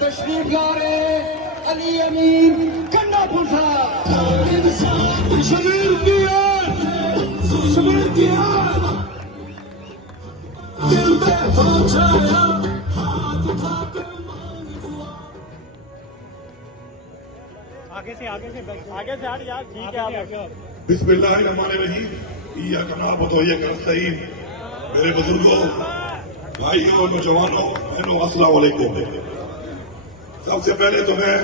تشریف لا رہے علی امین کنڈا پور صاحب. شبیر کیا دل پہ پہنچایا. آگے سے ہٹ یار. ٹھیک ہے. بسم اللہ الرحمن الرحیم. ایاک نعبد و ایاک نستعین. میرے بزرگوں، بھائیوں اور نوجوانوں، بہنوں، السلام علیکم. سب سے پہلے تو میں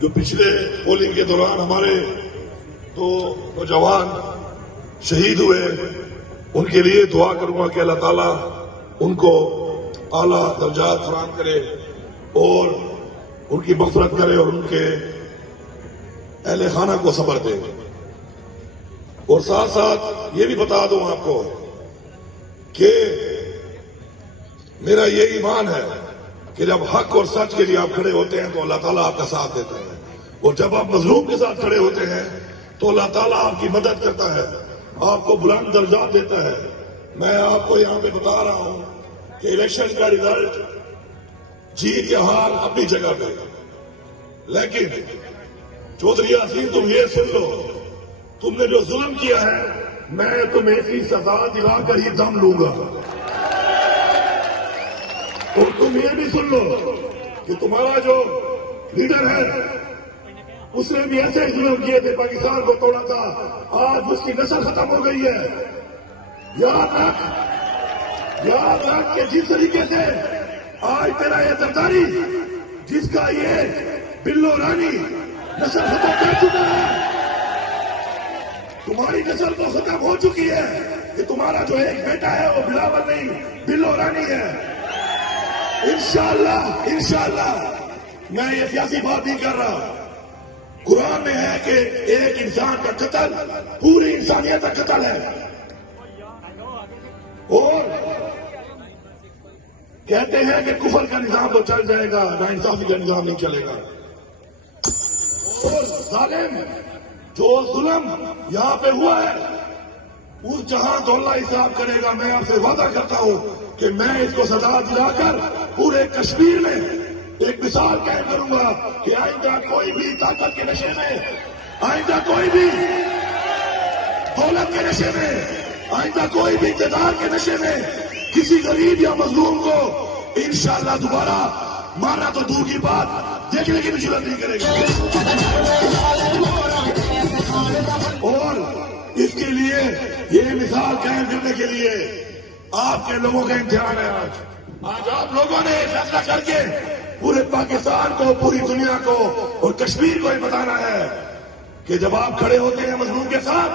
جو پچھلے پولنگ کے دوران ہمارے دو نوجوان شہید ہوئے ان کے لیے دعا کروں گا کہ اللہ تعالیٰ ان کو اعلیٰ درجات فراہم کرے اور ان کی مغفرت کرے اور ان کے اہل خانہ کو صبر دے. اور ساتھ ساتھ یہ بھی بتا دوں آپ کو کہ میرا یہ ایمان ہے کہ جب حق اور سچ کے لیے آپ کھڑے ہوتے ہیں تو اللہ تعالیٰ آپ کا ساتھ دیتا ہے، اور جب آپ مظلوم کے ساتھ کھڑے ہوتے ہیں تو اللہ تعالیٰ آپ کی مدد کرتا ہے، آپ کو بلند درجات دیتا ہے. میں آپ کو یہاں پہ بتا رہا ہوں کہ الیکشن کا رزلٹ جیت یا ہار اپنی جگہ پہ، لیکن چودھری یاسین تم یہ سن لو، تم نے جو ظلم کیا ہے میں تمہیں ایسی سزا دلا کر ہی دم لوں گا. اور تم یہ بھی سن لو کہ تمہارا جو لیڈر ہے اس نے بھی ایسے ہی ظلم کیے تھے، پاکستان کو توڑا تھا، آج اس کی نسل ختم ہو گئی ہے. یاد رکھ کہ جس طریقے سے آج تیرا یہ زرداری جس کا یہ بلو رانی نسل ختم کر چکا ہے، تمہاری نسل تو ختم ہو چکی ہے کہ تمہارا جو ایک بیٹا ہے وہ بلاول نہیں بلو رانی ہے. انشاءاللہ میں یہ سیاسی بات نہیں کر رہا. قرآن میں ہے کہ ایک انسان کا قتل پوری انسانیت کا قتل ہے، اور کہتے ہیں کہ کفر کا نظام تو چل جائے گا، ناانصافی کا نظام نہیں چلے گا. اور ظالم جو ظلم یہاں پہ ہوا ہے اس جہاں تو اللہ حساب کرے گا. میں آپ سے وعدہ کرتا ہوں کہ میں اس کو سزا دلا کر پورے کشمیر میں ایک مثال قائم کروں گا کہ آئندہ کوئی بھی طاقت کے نشے میں، آئندہ کوئی بھی دولت کے نشے میں، آئندہ کوئی بھی اقتدار کے نشے میں کسی غریب یا مظلوم کو انشاءاللہ دوبارہ مارنا تو دور کی بات دیکھنے کی بھی ضرورت نہیں کرے گا. اور اس کے لیے یہ مثال قائم کرنے کے لیے آپ کے لوگوں کا امتحان ہے. آج آپ لوگوں نے فیصلہ کر کے پورے پاکستان کو، پوری دنیا کو اور کشمیر کو یہ بتانا ہے کہ جب آپ کھڑے ہوتے ہیں مظلوم کے ساتھ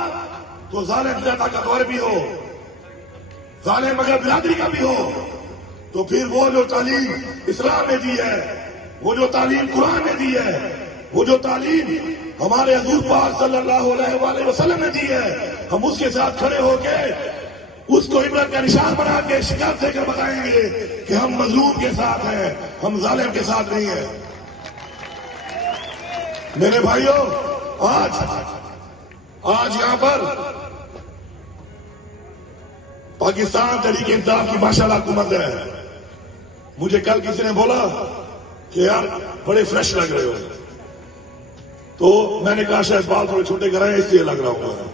تو ظالم سے طاقتور بھی ہو، ظالم اگر برادری کا بھی ہو، تو پھر وہ جو تعلیم اسلام نے دی ہے، وہ جو تعلیم قرآن نے دی ہے، وہ جو تعلیم ہمارے حضور پاک صلی اللہ علیہ وآلہ وسلم نے دی ہے، ہم اس کے ساتھ کھڑے ہو کے اس کو عبرت کا نشان بنا کے شکست دے کر بتائیں گے کہ ہم مظلوم کے ساتھ ہیں، ہم ظالم کے ساتھ نہیں ہیں. میرے بھائیوں، آج یہاں پر پاکستان تحریک انصاف کی ماشاءاللہ حکومت ہے. مجھے کل کسی نے بولا کہ یار بڑے فریش لگ رہے ہو، تو میں نے کہا شاید بال تھوڑے چھوٹے کرائے اس لیے لگ رہا ہوں،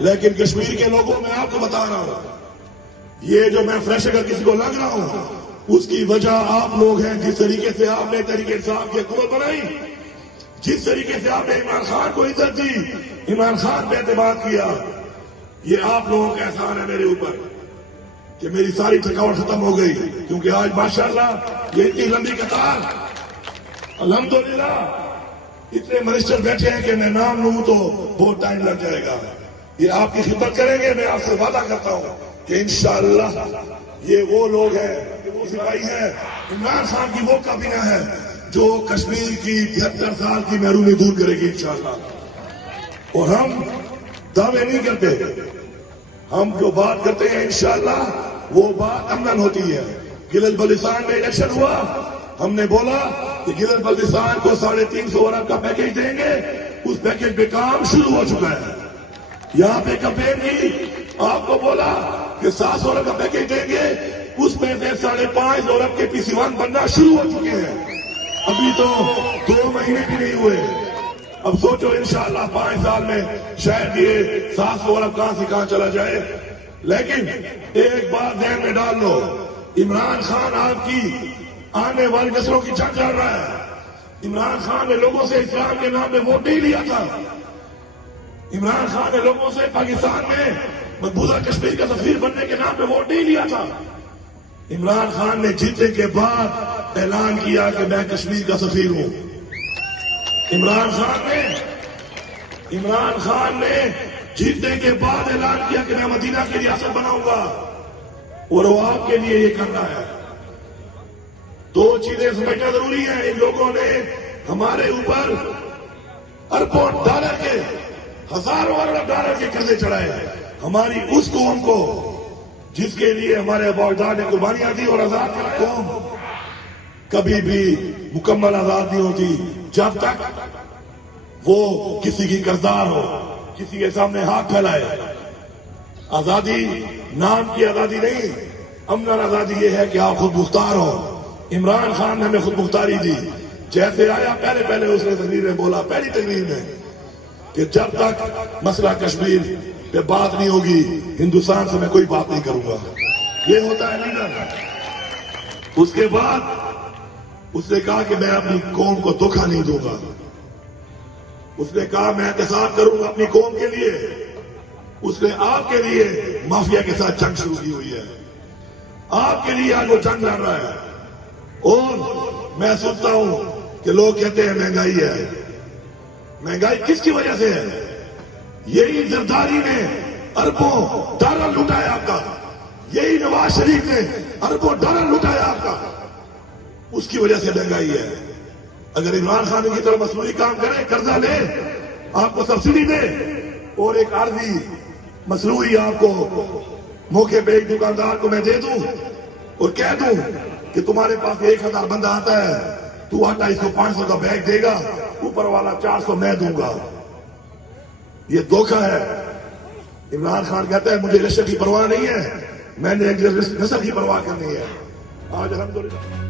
لیکن کشمیر کے لوگوں میں آپ کو بتا رہا ہوں یہ جو میں فریش اگر کسی کو لگ رہا ہوں اس کی وجہ آپ لوگ ہیں. جس طریقے سے آپ نے تحریک انصاف کی حکومت بنائی، جس طریقے سے آپ نے عمران خان کو عزت دی، عمران خان پہ اعتماد کیا، یہ آپ لوگوں کا احسان ہے میرے اوپر کہ میری ساری تھکاوٹ ختم ہو گئی. کیونکہ آج ماشاءاللہ یہ اتنی لمبی قطار، الحمدللہ اتنے منسٹر بیٹھے ہیں کہ میں نام لوں تو بہت ٹائم لگ جائے گا. یہ آپ کی خدمت کریں گے. میں آپ سے وعدہ کرتا ہوں کہ انشاءاللہ یہ وہ لوگ ہیں، وہ سپاہی ہیں، عمران خان کی وہ کابینہ ہے جو کشمیر کی 73 سال کی محرومی دور کرے گی انشاءاللہ. اور ہم دعوے نہیں کرتے، ہم جو بات کرتے ہیں انشاءاللہ وہ بات عملاً ہوتی ہے. گلگت بلتستان میں الیکشن ہوا، ہم نے بولا کہ گلگت بلتستان کو 350 ارب کا پیکج دیں گے. اس پیکج پہ کام شروع ہو چکا ہے. یہاں پہ کمپین نہیں، آپ کو بولا کہ 700 ارب کا پیکج دیں گے، اس میں سے 5.5 ارب کے PC1 بننا شروع ہو چکے ہیں. ابھی تو 2 مہینے بھی نہیں ہوئے. اب سوچو انشاءاللہ 5 سال میں شاید یہ 700 ارب کہاں سے کہاں چلا جائے. لیکن ایک بات ذہن میں ڈال لو, عمران خان آپ کی آنے والی نسلوں کی جنگ لڑ رہا ہے. عمران خان نے لوگوں سے اسلام کے نام پہ ووٹ نہیں لیا تھا. عمران خان نے لوگوں سے پاکستان میں مقبوضہ کشمیر کا سفیر بننے کے نام پہ ووٹ نہیں لیا تھا. عمران خان نے جیتنے کے بعد اعلان کیا کہ میں کشمیر کا سفیر ہوں. عمران خان نے جیتنے کے بعد اعلان کیا کہ میں مدینہ کی ریاست بناؤں گا, اور وہ آپ کے لیے یہ کر رہا ہے. 2 چیزیں سمجھنا ضروری ہے. ان لوگوں نے ہمارے اوپر اربوں ڈالر کے, ہزاروں ارب ڈالر کے قرضے چڑھائے. ہماری اس قوم کو جس کے لیے ہمارے باوجداد نے قربانیاں دی اور آزاد کرا, قوم کبھی بھی مکمل آزاد نہیں ہوتی جب تک وہ کسی کی قرضدار ہو, کسی کے سامنے ہاتھ پھیلائے. آزادی نام کی آزادی نہیں, امن اور آزادی یہ ہے کہ آپ خود مختار ہو. عمران خان نے ہمیں خود مختاری دی. جیسے آیا پہلے اس نے تقریر میں بولا, پہلی تقریر میں, کہ جب تک مسئلہ کشمیر پہ بات نہیں ہوگی ہندوستان سے میں کوئی بات نہیں کروں گا. یہ ہوتا ہے لیڈر. اس کے بعد اس نے کہا کہ میں اپنی قوم کو دھوکہ نہیں دوں گا. اس نے کہا میں احتساب کروں گا اپنی قوم کے لیے. اس نے آپ کے لیے مافیا کے ساتھ جنگ شروع کی ہوئی ہے. آپ کے لیے آج وہ جنگ لڑ رہا ہے. اور میں سوچتا ہوں کہ لوگ کہتے ہیں مہنگائی ہے. مہنگائی کس کی وجہ سے ہے؟ یہی زرداری نے اربوں ڈالر لوٹایا آپ کا. یہی نواز شریف نے اربوں ڈالر لوٹایا آپ کا. اس کی وجہ سے مہنگائی ہے. اگر عمران خان کی طرح مصنوعی کام کرے, قرضہ لے, آپ کو سبسڈی دے, اور ایک عارضی مصنوعی آپ کو موقع پہ ایک دکاندار کو میں دے دوں اور کہہ دوں کہ تمہارے پاس 1000 بندہ آتا ہے, تو آٹا اس کو 500 کا بیگ دے گا, اوپر والا 400 میں دوں گا. یہ دھوکہ ہے. عمران خان کہتا ہے مجھے نسل کی پرواہ نہیں ہے, میں نے نسل کی پرواہ کرنی ہے. آج الحمدللہ